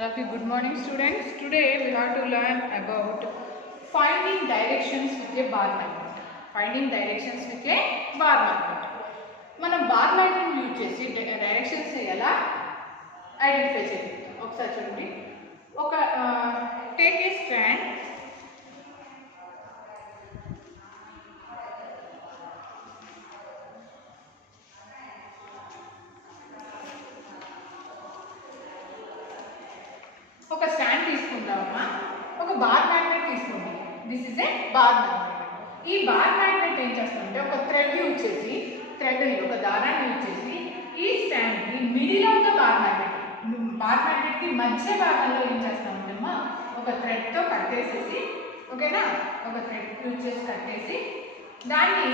All of you, good morning students. Today we have to learn about finding directions with a bar magnet. Finding directions with a bar magnet. మనం bar magnet use చేసి directions ఎలా identify చేయాలి ఒకసారి చూడండి. ఒక take a stand, ఒక stand తీసుకుంటామమ్మా, ఒక బార్ మ్యాగ్నెట్ తీసుకోండి. This is a bar magnet. ఈ బార్ మ్యాగ్నెట్ ఏం చేస్తామంటే ఒక థ్రెడ్ యూజ్ చేసి, థ్రెడ్ని ఒక దారాన్ని యూజ్ చేసి ఈ స్టాండ్కి మిడిల్ ఆఫ్ ద బార్ మ్యాగ్నెట్కి మధ్య భాగంలో ఏం చేస్తామంటే అమ్మా ఒక థ్రెడ్తో కట్టేసేసి, ఓకేనా, ఒక థ్రెడ్ యూజ్ చేసి కట్టేసి దాన్ని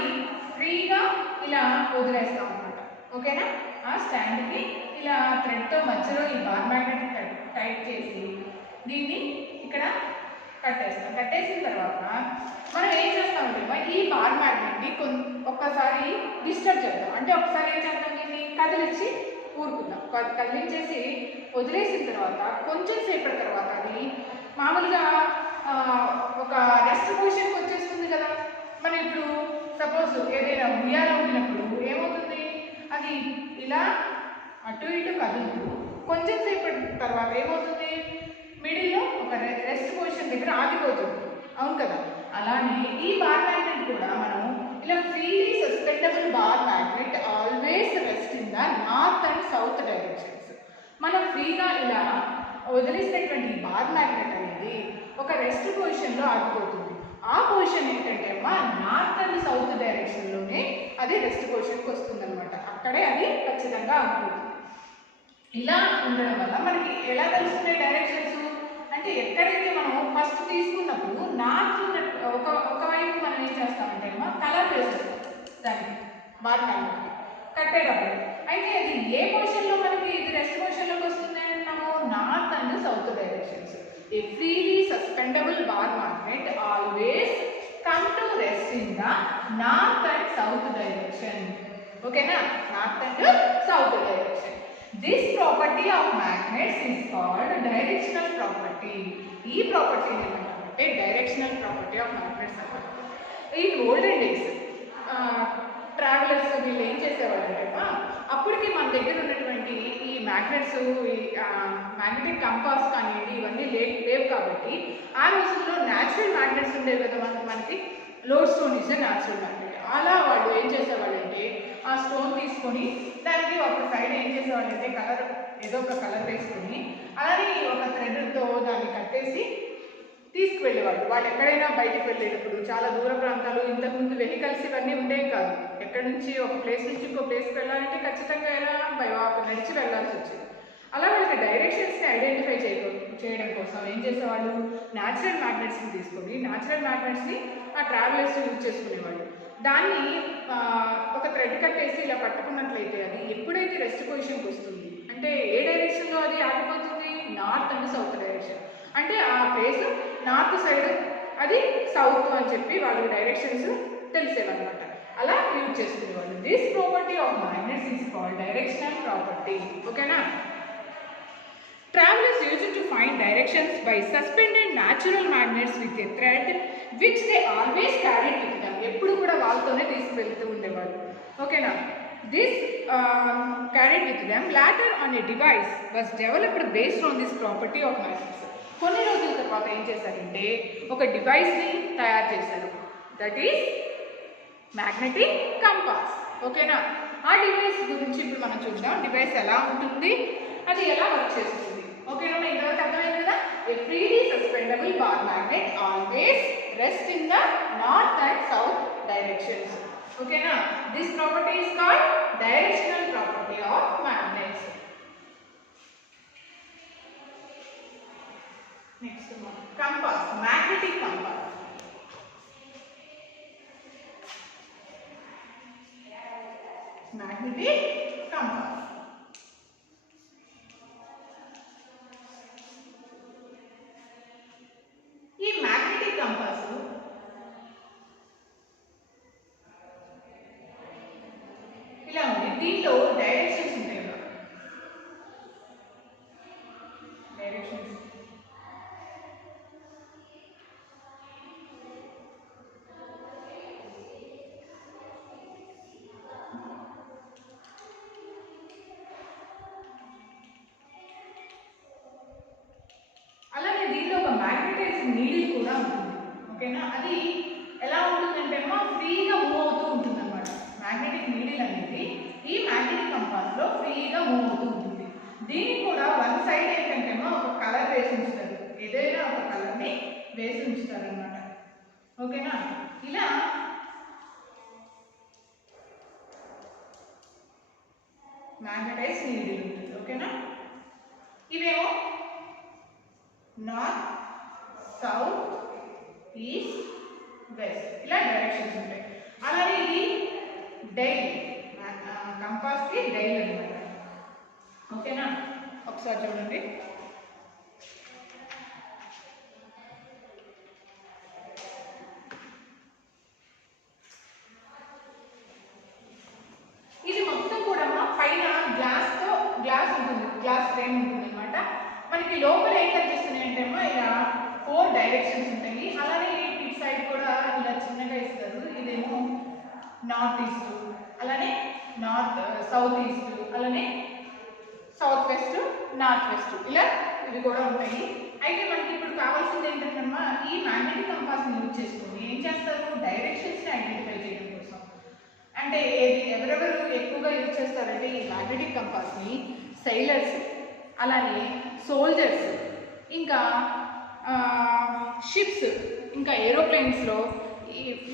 ఫ్రీగా ఇలా వదిలేస్తాం అన్నమాట. ఓకేనా, ఆ స్టాండ్కి ఇలా థ్రెడ్తో మధ్యలో ఈ బార్ మ్యాగ్నెట్ టైట్ చేసి దీన్ని ఇక్కడ కట్టేస్తాం. కట్టేసిన తర్వాత మనం ఏం చేస్తామంటే ఈ బార్ మ్యాగ్నెట్ని ఒక్కసారి డిస్టర్బ్ చేద్దాం. అంటే ఒకసారి ఏం చేద్దాం, దీన్ని కదిలించి ఊరుకుందాం. కదిలించేసి వదిలేసిన తర్వాత కొంచెం సేపటి తర్వాత అది మామూలుగా ఒక రెస్ట్ పొజిషన్కి వచ్చేస్తుంది కదా. మనం ఇప్పుడు సపోజ్ ఏదైనా ఉయ్యాల ఊగినప్పుడు ఏమవుతుంది, అది ఇలా అటు ఇటు కదులుతూ కొంచెం సేపటి తర్వాత ఏమవుతుంది, మిడిల్లో ఒక రెస్ట్ పొజిషన్ దగ్గర ఆగిపోతుంది. అవును కదా. అలానే ఈ బార్ మ్యాగ్నెట్ కూడా మనం ఇలా freely suspendable bar magnet always rest in the north and south directions. మనం ఫ్రీగా ఇలా వదిలేసినటువంటి బార్ మ్యాగ్నెట్ అనేది ఒక రెస్ట్ పొజిషన్లో ఆగిపోతుంది. ఆ పొజిషన్ ఏంటంటే అమ్మా నార్త్ అండ్ సౌత్ డైరెక్షన్లోనే అది రెస్ట్ పొజిషన్కి వస్తుంది అనమాట. అక్కడే అది ఖచ్చితంగా ఆగిపోతుంది. ఇలా ఉండడం వల్ల మనకి ఎలా తెలుస్తున్నాయి డైరెక్షన్స్ అంటే, ఎక్కడైతే మనం ఫస్ట్ తీసుకున్నప్పుడు నార్త్ ఒకవైపు మనం ఏం చేస్తామంటే అమ్మా కలర్ వేసేస్తాం దానికి బార్ మ్యాగ్నెట్కి కట్టేటప్పుడు. అయితే అది ఏ పొజిషన్లో మనకి ఇది రెస్ట్ పొజిషన్లోకి వస్తుంది అంటున్నాము, north and south directions. A freely suspendable bar magnet always come to rest in the north and south direction. ఓకేనా, north and south direction. This property of magnets is called directional property. ఈ property ఏమంటారంటే directional property of magnets అన్నమాట. In olden days travellers వీళ్ళు ఏం చేసేవాళ్ళంటే అప్పటికి మన దగ్గర ఉన్నటువంటి ఈ మ్యాగ్నెట్స్, ఈ మ్యాగ్నెటిక్ కంపాస్ కానివ్వండి ఇవన్నీ లేవు కాబట్టి ఆ రోజుల్లో న్యాచురల్ మ్యాగ్నెట్స్ ఉండేవి కదా. మనకి lodestone is natural magnet. అలా వాళ్ళు ఏం చేసేవాళ్ళంటే ఆ స్టోన్ తీసుకొని దానికి ఒక సైడ్ ఏం చేసేవాళ్ళంటే కలర్, ఏదో ఒక కలర్ వేసుకొని అలానే ఒక థ్రెడ్తో దాన్ని కట్టేసి తీసుకువెళ్ళేవాళ్ళు. వాళ్ళు ఎక్కడైనా బయటకు వెళ్ళేటప్పుడు చాలా దూర ప్రాంతాలు, ఇంతకుముందు వెహికల్స్ ఇవన్నీ ఉండేవి కాదు. ఎక్కడి నుంచి ఒక ప్లేస్ నుంచి ఇంకో ప్లేస్కి వెళ్ళాలంటే ఖచ్చితంగా ఎలా నడిచి వెళ్ళాల్సి వచ్చేది. అలా వాళ్ళకి డైరెక్షన్స్ని ఐడెంటిఫై చేయడం కోసం ఏం చేసేవాళ్ళు, న్యాచురల్ మ్యాగ్నెట్స్ని తీసుకొని న్యాచురల్ మ్యాగ్నెట్స్ని ఆ ట్రావెలర్స్ యూజ్ చేసుకునేవాళ్ళు. దాన్ని ఒక థ్రెడ్ కట్టేసి ఇలా పట్టుకున్నట్లయితే అది ఎప్పుడైతే రెస్ట్ పొజిషన్కి వస్తుంది అంటే ఏ డైరెక్షన్లో అది ఆగిపోతుంది, నార్త్ అండ్ సౌత్ డైరెక్షన్. అంటే ఆ ప్లేస్ నార్త్ సైడ్, అది సౌత్ అని చెప్పి వాళ్ళకి డైరెక్షన్స్ తెలిసేవన్నమాట. అలా యూజ్ చేసుకునేవాళ్ళు. This property of magnets is called directional property. ఓకేనా. Travelers used to find directions by suspended natural magnets with a thread which they always carried with them. ఎప్పుడు కూడా వాళ్ళతోనే తీసుకువెళ్తూ ఉండేవాళ్ళు. ఓకేనా. This carried with them later on a device was developed based on this property of magnets. కొన్ని రోజుల తర్వాత ఏం చేశారంటే ఒక డివైస్ని తయారు చేశారు. That is magnetic compass. ఓకేనా. ఆ డివైస్ గురించి ఇప్పుడు మనం చూద్దాం. డివైస్ ఎలా ఉంటుంది, అది ఎలా వర్క్ చేస్తుంది. ఓకేనా, ఇంతవరకు అర్థమైంది కదా. A freely suspendable bar magnet always rest in the north and south directions. ఓకేనా. This property is called directional property of magnets. Next compass, magnetic compass. Magnetic compass ఈ మ్యాగ్నెటిక్ కంపాస్ ఇలా ఉంది. దీంట్లో డైరెక్షన్స్ ఉంటాయి కదా, డైరెక్షన్స్ మ్యాగ్నెటైజింగ్ నీడిల్ కూడా ఉంటుంది. ఓకేనా, అది ఎలా ఉంటుందంటే అమ్మా ఫ్రీగా మూవ్ అవుతూ ఉంటుంది అనమాట. మ్యాగ్నెటిక్ నీడిల్ అనేది ఈ మ్యాగ్నెటిక్ కంపాస్లో ఫ్రీగా మూవ్ అవుతూ ఉంటుంది. దీనికి కూడా వన్ సైడ్ ఏంటంటే అమ్మా ఒక కలర్ వేసి ఉంచుతారు, ఏదైనా ఒక కలర్ని వేసి ఉంచుతారు అనమాట. ఓకేనా, ఇలా మ్యాగ్నటైజ్ నీడిల్ ఉంటుంది. ఓకేనా, ఇవేమో నార్త్, సౌత్, ఈస్ట్, వెస్ట్ ఇలా డైరెక్షన్స్ ఉంటాయి. అలాగే ఇది డైల్, కంపాస్కి డైల్ అనమాట. ఓకేనా, ఒకసారి చూడండి. ఇది మొత్తం కూడా పైన గ్లాస్ ఉంటుంది, గ్లాస్ ఫ్రేమ్ ఉంటుంది అనమాట. మనకి లోపల ఏం కనిపిస్తుంది అంటే ఇలా 4 డైరెక్షన్స్ ఉంటాయి. అలానే ఇటు సైడ్ కూడా ఇలా చిన్నగా ఇస్తారు. ఇదేమో నార్త్ ఈస్ట్, అలానే సౌత్ ఈస్ట్, అలానే సౌత్ వెస్ట్, నార్త్ వెస్ట్ ఇలా ఇవి కూడా ఉంటాయి. అయితే మనకి ఇప్పుడు కావాల్సింది ఏంటంటే ఈ మ్యాగ్నెటిక్ కంపాస్ని యూజ్ చేసుకొని ఏం చేస్తారు, డైరెక్షన్స్ని ఐడెంటిఫై చేయడం కోసం. అంటే ఎవరెవరు ఎక్కువగా యూజ్ చేస్తారంటే ఈ మ్యాగ్నెటిక్ కంపాస్ని సైలర్స్, అలానే సోల్జర్స్, ఇంకా షిప్స్, ఇంకా ఏరోప్లేన్స్లో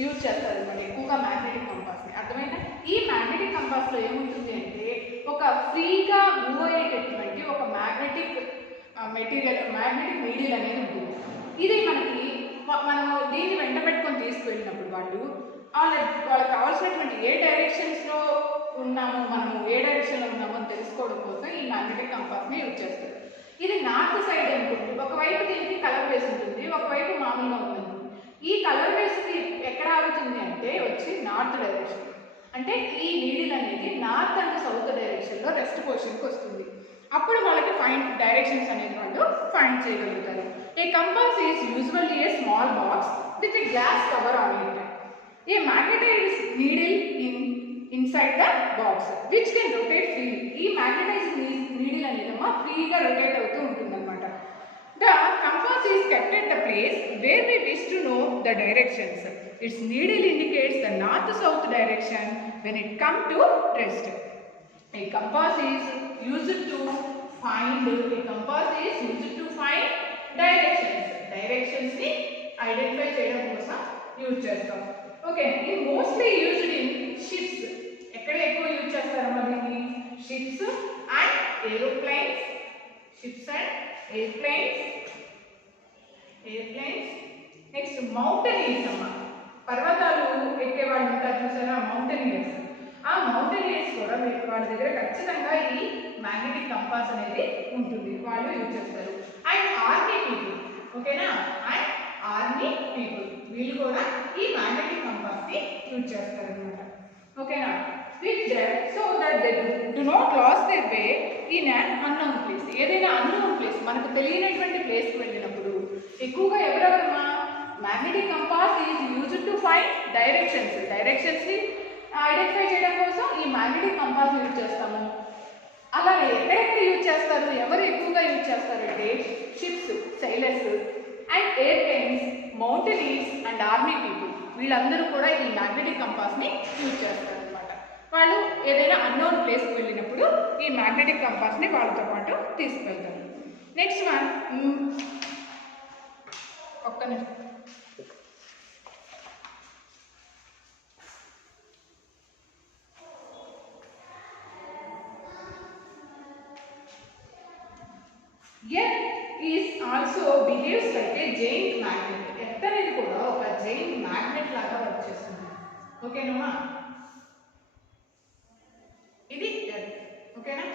యూజ్ చేస్తారు అనమాట ఎక్కువగా మ్యాగ్నెటిక్ కంపాస్ని. అర్థమైనా, ఈ మ్యాగ్నెటిక్ కంపాస్లో ఏముంటుంది అంటే ఒక ఫ్రీగా మూవ్ అయ్యేటటువంటి ఒక మ్యాగ్నెటిక్ మ్యాగ్నెటిక్ నీడిల్ అనేది ఉంటుంది. ఇది మనం దీన్ని వెంట పెట్టుకొని తీసుకువెళ్ళినప్పుడు వాళ్ళకి కావాల్సినటువంటి ఏ డైరెక్షన్స్లో ఉన్నామో, మనము ఏ డైరెక్షన్లో ఉన్నామో అని తెలుసుకోవడం కోసం ఈ మ్యాగ్నెటిక్ కంపాస్ని యూజ్ చేస్తారు. ఇది నార్త్ సైడ్ అనుకుంటుంది, ఒకవైపు దీనికి కలర్ వేసి ఉంటుంది, ఒకవైపు మామూలుగా ఉంటుంది. ఈ కలర్ వేసి ఎక్కడ ఆగుతుంది అంటే వచ్చి నార్త్ డైరెక్షన్. అంటే ఈ నీడిల్ అనేది నార్త్ అండ్ సౌత్ డైరెక్షన్లో రెస్ట్ పొజిషన్కి వస్తుంది. అప్పుడు వాళ్ళకి డైరెక్షన్స్ అనేది వాళ్ళు ఫైండ్ చేయగలుగుతారు. A compass is usually a small box with a glass cover on it. A magnetized needle inside the box which can rotate freely. ఈ మ్యాగ్నెటైజ్డ్ నీడిల్ అనేది ఫ్రీగా రొటేట్ అవుతూ ఉంటుంది అనమాట. The compass is kept at the place where we wish to know the directions. Its needle indicates the north-south direction when it comes to rest. A compass is used to find directions. Directions ni identify చేయడం కోసం use చేస్తాం. Okay, ఇది mostly used in ships. ఎక్కడ ఎక్కువ use చేస్తారమ్మా దీన్ని? Ships and aeroplanes. Next మౌంటైనీర్స్ అమ్మ, పర్వతాలు ఎక్కే వాళ్ళు ఉంటారు చూసారా, మౌంటైనీర్స్. ఆ మౌంటైనీర్స్ కూడా వాళ్ళ దగ్గర ఖచ్చితంగా ఈ మ్యాగ్నెటిక్ కంపాస్ అనేది ఉంటుంది, వాళ్ళు యూజ్ చేస్తారు. అండ్ ఆర్మీ పీపుల్, ఓకేనా, అండ్ ఆర్మీ పీపుల్ వీళ్ళు కూడా ఈ మ్యాగ్నెటిక్ కంపాస్ని యూజ్ చేస్తారు అనమాట. ఓకేనా, so that they do not lose their way in an unknown place. ఏదైనా అన్నోన్ ప్లేస్, మనకు తెలియనటువంటి ప్లేస్కి వెళ్ళినప్పుడు ఎక్కువగా ఎవరెవరమ్మా magnetic compass is used to find డైరెక్షన్స్ని ఐడెంటిఫై చేయడం కోసం ఈ మ్యాగ్నెటిక్ కంపాస్ యూజ్ చేస్తాము. అలాగే ఎక్కడెక్కడ యూజ్ చేస్తారు, ఎవరు ఎక్కువగా యూజ్ చేస్తారంటే ships, sailors and airplanes, mountaineers and army people వీళ్ళందరూ కూడా ఈ మ్యాగ్నెటిక్ కంపాస్ని యూజ్ చేస్తారు అనమాట. వాళ్ళు ఏదైనా అన్నోన్ ప్లేస్కి వెళ్ళినప్పుడు ఈ మ్యాగ్నెటిక్ కంపాస్ని వాళ్ళతో పాటు తీసుకువెళ్తారు. నెక్స్ట్ వన్, ఒక్క నిమిషం. Earth is also behaves like a giant magnet. Earth అనేది కూడా ఒక జైంట్ మ్యాగ్నెట్ లాగా వర్క్ చేస్తుంది. ఓకేనమ్మా, ఇది ఎర్త్. ఓకేనా,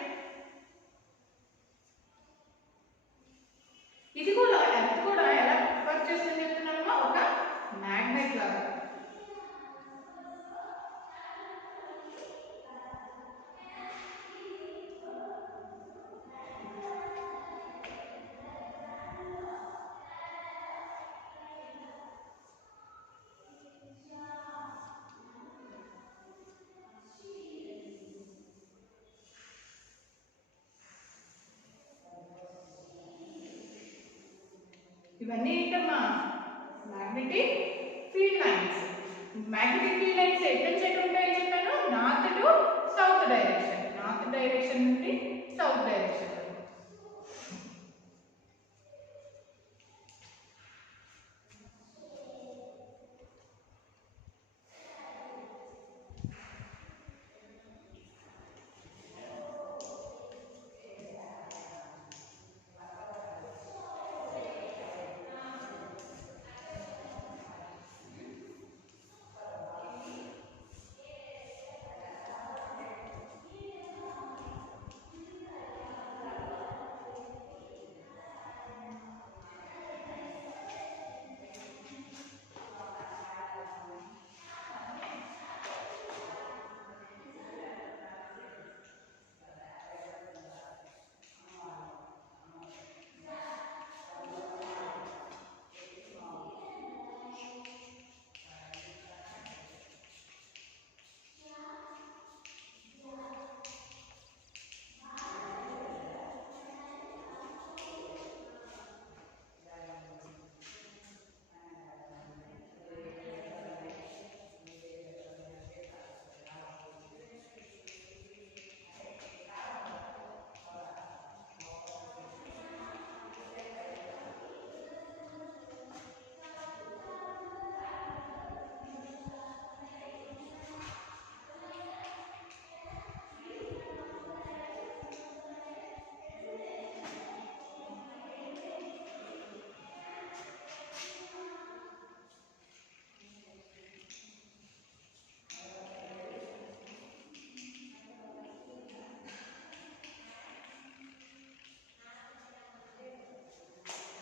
ఇది కూడా ఎర్త్ కూడా ఎలా వర్క్ చేస్తుంది చెప్తున్నానమ్మా, ఒక మ్యాగ్నెట్ లాగా. ఇవన్నీ ఏంటమ్మా magnetic field lines. Magnetic field lines ఎక్కడి నుంచి ఎక్కడ ఉంటాయని చెప్పాను, north to south direction, north direction నుండి సౌత్ డైరెక్షన్.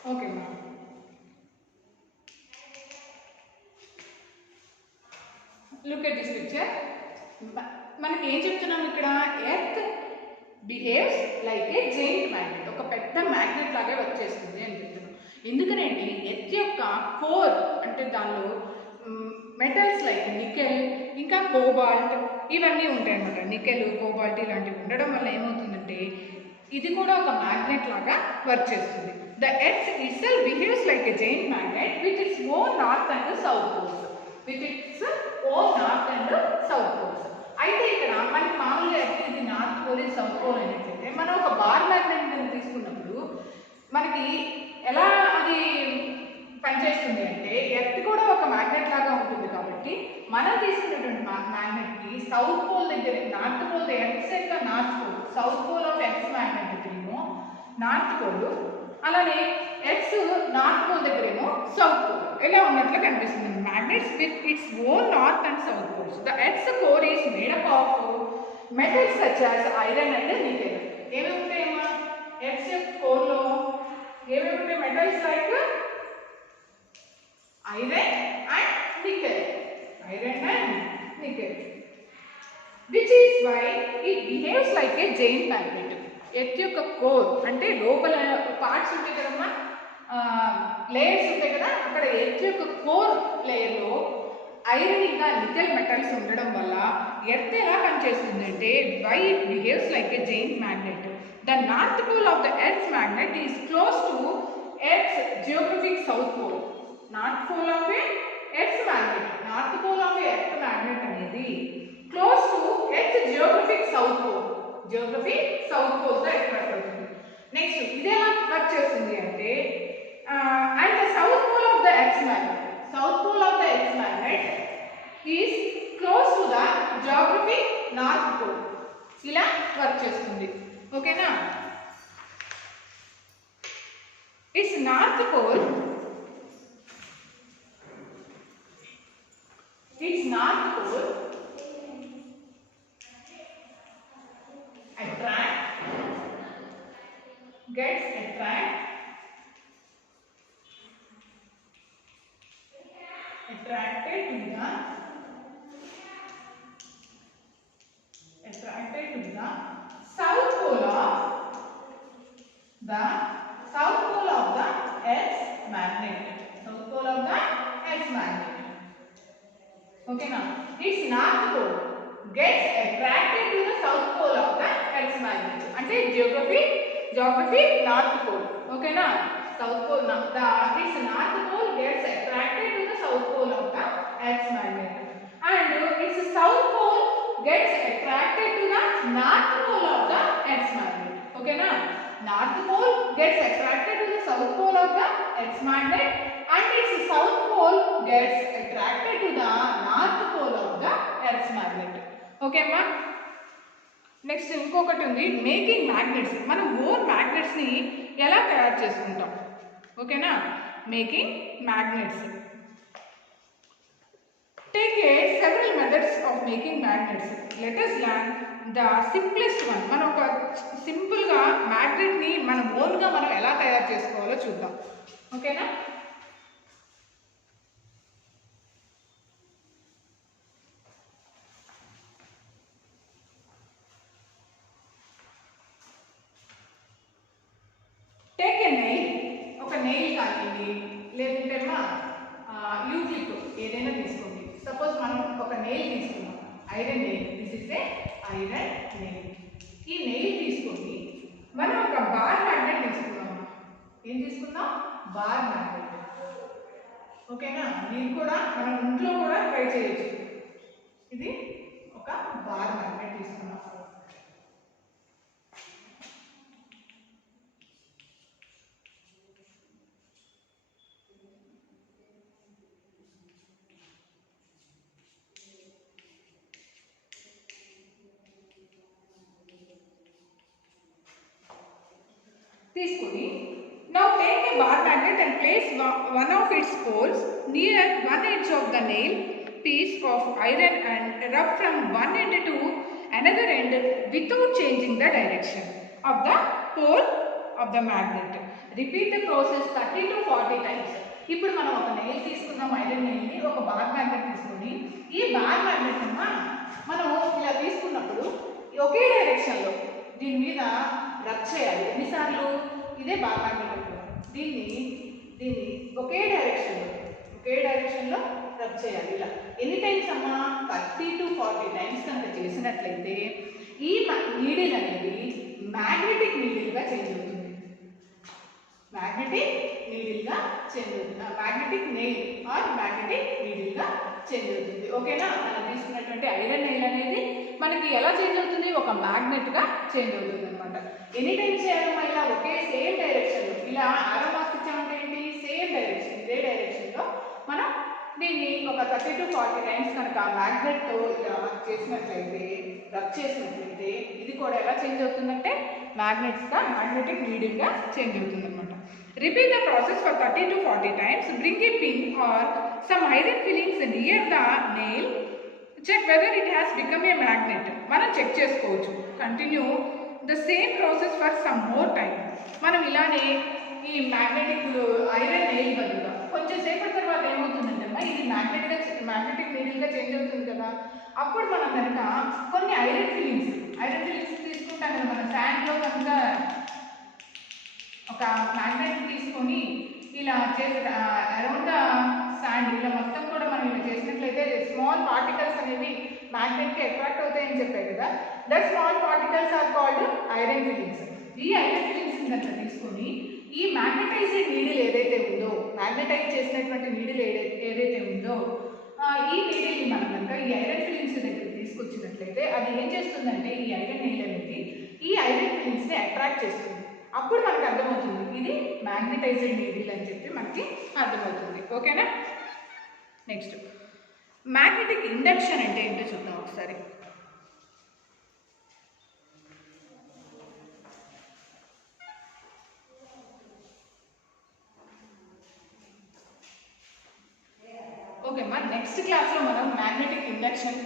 ఓకే మా లుక్ ఎట్ దిస్ పిక్చర్. మనకి ఏం చెప్తున్నాం ఇక్కడ, earth behaves like a giant magnet, ఒక పెద్ద మ్యాగ్నెట్ లాగే వర్క్ చేస్తుంది అని చెప్తున్నాం. ఎందుకనంటే ఎర్త్ యొక్క కోర్ అంటే దానిలో మెటల్స్ లైక్ నికెల్ ఇంకా కోబాల్ట్ ఇవన్నీ ఉంటాయి అన్నమాట. నికెల్ కోబాల్ట్ ఇలాంటివి ఉండడం వల్ల ఏమవుతుందంటే ఇది కూడా ఒక మ్యాగ్నెట్ లాగా వర్క్ చేస్తుంది. The earth itself behaves like a giant magnet with its own north and south poles. With its own north and south poles. అయితే ఇక్కడ మనకి మామూలుగా ఎర్త్ ఇది నార్త్ పోల్ ఇది సౌత్ పోల్ అనేట్లయితే మనం ఒక బార్ మ్యాగ్నెట్ కనుక తీసుకున్నప్పుడు మనకి ఎలా అది పనిచేస్తుంది అంటే ఎర్త్ కూడా ఒక మ్యాగ్నెట్ లాగా ఉంటుంది కాబట్టి మనం తీసుకున్నటువంటి మ్యాగ్నెట్కి సౌత్ పోల్ దగ్గర, నార్త్ పోల్ ఎర్త్ యొక్క north pole, south pole of earth magnet దగ్గరేమో నార్త్ పోల్, అలానే ఎర్త్ నార్త్ పోల్ దగ్గరేమో సౌత్ పోల్ ఇలా ఉన్నట్లు కనిపిస్తుంది. Magnets with its own north and south poles. The earth core is made up of metals such as iron and nickel. ఏమేమి ఉంటాయమ్మా ఎర్త్ యొక్క కోర్లో, ఏమేమి ఉంటాయి metals like iron and nickel, iron and nickel, which is why it behaves like a giant magnet. Earth యొక్క core అంటే లోపల పార్ట్స్ ఉంటాయి కదమ్మా, లేయర్స్ ఉంటాయి కదా, అక్కడ ఎర్త్ యొక్క కోర్ లేయర్లో ఐరన్ ఇంకా నికెల్ మెటల్స్ ఉండడం వల్ల ఎర్త్ ఎలా పనిచేస్తుంది అంటే why it behaves like a giant magnet. The north pole of the earth magnet is close to earth geographic south pole. North pole of a earth magnet, north pole of a earth magnet అనేది close to earth geographic south pole, geography south పోల్తో attract అవుతుంది. Next ఇది ఎలా work చేస్తుంది అంటే and the south pole of the earth magnet, south pole of the earth magnet is close to the geography north pole. ఇలా work చేస్తుంది. ఓకేనా? It's north pole, it's north pole gets attracted to the south pole of the Earth's magnet, south pole of the Earth's magnet. Okay now, its north pole gets attracted to the south pole of the Earth's magnet. అంటే geography north pole. ఓకేనా? south pole. Its north pole gets attracted to the south pole of the Earth's magnet, and its south pole gets attracted to the north pole of the Earth's magnet. Okay na? North pole gets attracted to the south pole of the Earth's magnet, and its south pole gets attracted to the north pole of the Earth's magnet. Okay ma? Next ఇంకొకటి ఉంది, making magnets. మనం own మ్యాగ్నెట్స్ని ఎలా తయారు చేసుకుంటాం? ఓకేనా? Making magnets. Take a several methods of making magnets. Let us learn the simplest one. మనం ఒక సింపుల్గా మ్యాగ్నెట్ని మనం ఓన్గా మనం ఎలా తయారు చేసుకోవాలో చూద్దాం. ఓకేనా? Take a nail. ఒక నెయిల్ కానివ్వండి, లేదంటే యూ క్లిప్ ఏదైనా తీసుకోండి. సపోజ్ మనం ఒక నెయిల్ తీసుకున్నాం, iron nail. This is a iron nail. ఈ నెయిల్ తీసుకొని మనం ఒక బార్ మ్యాగ్నెట్ తీసుకున్నాం. ఏం తీసుకుందాం? Bar magnet. ఓకేనా? మీరు కూడా మనం ఇంట్లో కూడా ట్రై చేయొచ్చు. ఇది ఒక బార్ మ్యాగ్నెట్ తీసుకున్నాం. తీసుకొని now take a bar magnet and place one of its poles near one edge of the nail piece of iron and rub from one end to another end without changing the direction of the pole of the magnet. Repeat the process 30 to 40 times. ఇప్పుడు మనం ఒక nail తీసుకుందాం, iron నెయిల్ని. ఒక bar magnet తీసుకొని ఈ bar magnet మనం ఇలా తీసుకున్నప్పుడు ఒకే డైరెక్షన్లో దీని మీద రబ్ చేయాలి. ఎన్నిసార్లు? ఇదే బార్ మ్యాగ్నెట్. దీన్ని ఒకే డైరెక్షన్లో రబ్ చేయాలి. ఇలా ఎన్ని టైమ్స్ అమ్మా? 30 to 40 టైమ్స్ కనుక చేసినట్లయితే ఈ నీడిల్ అనేది మ్యాగ్నెటిక్ నీడిల్గా చేంజ్ అవుతుంది. మ్యాగ్నెటిక్ నెయిల్ ఆర్ మ్యాగ్నెటిక్ నీడిల్గా చేంజ్ అవుతుంది. ఓకేనా? మనం తీసుకున్నటువంటి ఐరన్ నెయిల్ అనేది మనకి ఎలా చేంజ్ అవుతుంది? ఒక మ్యాగ్నెట్గా చేంజ్ అవుతుంది అనమాట. ఎనీ టైం చేయాలమ్మా ఇలా ఒకే సేమ్ డైరెక్షన్లో. ఇలా ఆరో మార్క్స్ ఇచ్చామంటే ఏంటి? సేమ్ డైరెక్షన్, ఇదే డైరెక్షన్లో మనం దీన్ని ఒక 30 to 40 టైమ్స్ కనుక మ్యాగ్నెట్తో ఇలా చేసినట్లయితే, రబ్ చేసినట్లయితే ఇది కూడా ఎలా చేంజ్ అవుతుందంటే మ్యాగ్నెటిక్ నీడిల్గా చేంజ్ అవుతుంది అనమాట. Repeat the process for 30 to 40 times. Bring a pin or some iron fillings near the nail. Check whether it has become a magnet. మనం చెక్ చేసుకోవచ్చు. Continue the same process for some more time. మనం ఇలానే ఈ magnetic iron nail బదులుగా కొంచెం సేపటి తర్వాత ఏమవుతుందంటే ఇది మ్యాగ్నెటిక్ నీడిల్గా చేంజ్ అవుతుంది కదా. అప్పుడు మనం కనుక కొన్ని ఐరన్ ఫిల్లింగ్స్ తీసుకుంటాం కదా. మన శాండ్లో కనుక ఒక మ్యాగ్నెట్ తీసుకొని ఇలా చేసి అరౌండ్ ద శాండ్ ఇలా మొత్తం కూడా మనం ఇలా చేసినట్లయితే స్మాల్ పార్టికల్స్ అనేవి మ్యాగ్నెట్కి అట్రాక్ట్ అవుతాయని చెప్పాయి కదా. That small particles are called iron fillings. ఈ ఐరన్ ఫిల్లింగ్స్ కనుక తీసుకొని ఈ మ్యాగ్నెటైజ్డ్ నీడిల్ ఏదైతే ఉందో, మ్యాగ్నెటైజ్ చేసినటువంటి నీడిల్ ఏదైతే ఉందో, ఈ నీడిల్ని మనం కనుక ఈ ఐరన్ ఫిల్లింగ్స్ దగ్గర తీసుకొచ్చినట్లయితే అది ఏం చేస్తుందంటే ఈ ఐరన్ నీడిల్ అనేది ఈ ఐరన్ ఫిల్లింగ్స్ని అట్రాక్ట్ చేస్తుంది. అప్పుడు మనకు అర్థమవుతుంది ఇది మ్యాగ్నెటైజ్డ్ నీడిల్ అని చెప్పి మనకి అర్థమవుతుంది. ఓకేనా? నెక్స్ట్ మ్యాగ్నెటిక్ ఇండక్షన్ అంటే ఏంటో చూద్దాం ఒకసారి. ఓకే మా నెక్స్ట్ క్లాస్లో మనం మ్యాగ్నెటిక్ ఇండక్షన్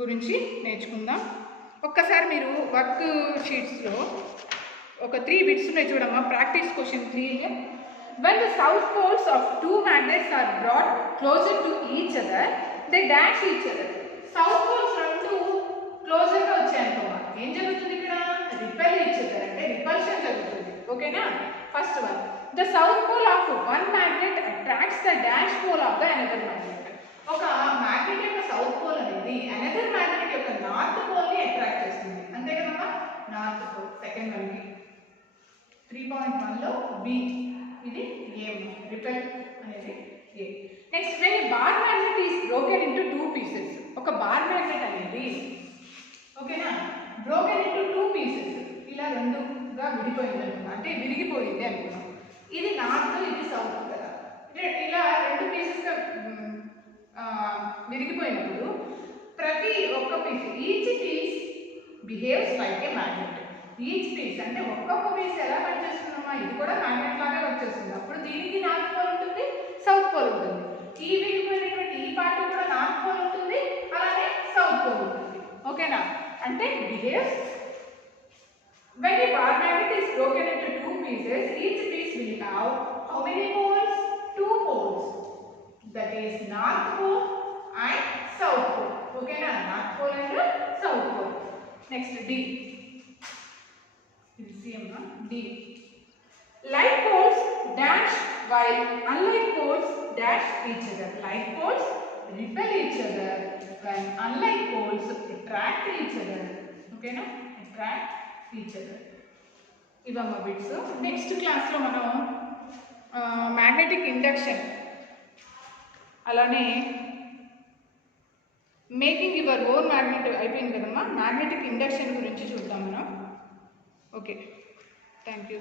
గురించి నేర్చుకుందాం. ఒక్కసారి మీరు వర్క్ షీట్స్లో ఒక 3 బిట్స్ ఉన్నాయి చూడమ్మా. Practice question 3. When the south poles of two magnets are brought closer to each other, they dash each other. South poles రెండు క్లోజర్గా వచ్చాయనుకోమా, ఏం జరుగుతుంది ఇక్కడ? రిపెల్ ఈచ్ అదర్, అంటే రిపల్షన్ జరుగుతుంది. ఓకేనా? First one, the south pole of one magnet attracts the dash pole of the another magnet. ఒక magnet యొక్క south pole అనేది అనదర్ మ్యాగ్నెట్ యొక్క నార్త్ పోల్ని అట్రాక్ట్ చేస్తుంది. అంతే కదమ్మా? North pole. సెకండ్ వన్కి 3.1లో బి, ఇది ఏ రిపెల్ అనేది ఏ. Next when bar magnet is broken into 2 pieces. ఒక బార్ మ్యాగ్నెట్ అనేది ఓకేనా బ్రోకెన్ ఇంటూ 2 పీసెస్, ఇలా రెండుగా విడిపోయింది అనుకున్నా, అంటే విరిగిపోయింది అనుకున్నాం. ఇది నార్త్ ఇది సౌత్ కదా, ఇలా 2 పీసెస్గా విరిగిపోయినప్పుడు ప్రతి ఒక్క piece each piece behaves like a magnet. Each piece అంటే ఒక్కొక్క పీస్ ఎలా పనిచేస్తుందమ్మా, ఇది కూడా మ్యాగ్నెట్ లాగే వచ్చేస్తుంది. అప్పుడు దీనికి నార్త్ పోల్ ఉంటుంది, సౌత్ పోల్ ఉంటుంది. ఈ విరిగిపోయినటువంటి ఈ పార్ట్ కూడా నార్త్ పోల్ ఉంటుంది, అలానే సౌత్ పోల్ ఉంటుంది. ఓకేనా, అంటే behaves when a bar magnet is broken into 2 pieces, each piece will have how many poles? 2 poles. That is north pole and south pole. Okay na, north pole and south pole. Next D. This is D. Like poles dash while unlike poles dash each other. Like poles repel each other when unlike poles attract each other. Okay na, attract each other. ఇవమ్మ bits. Next క్లాస్లో మనం magnetic induction అలానే making your own magnet అయిపోయింది కదమ్మా, magnetic induction గురించి చూద్దాం మనం. Okay, thank you.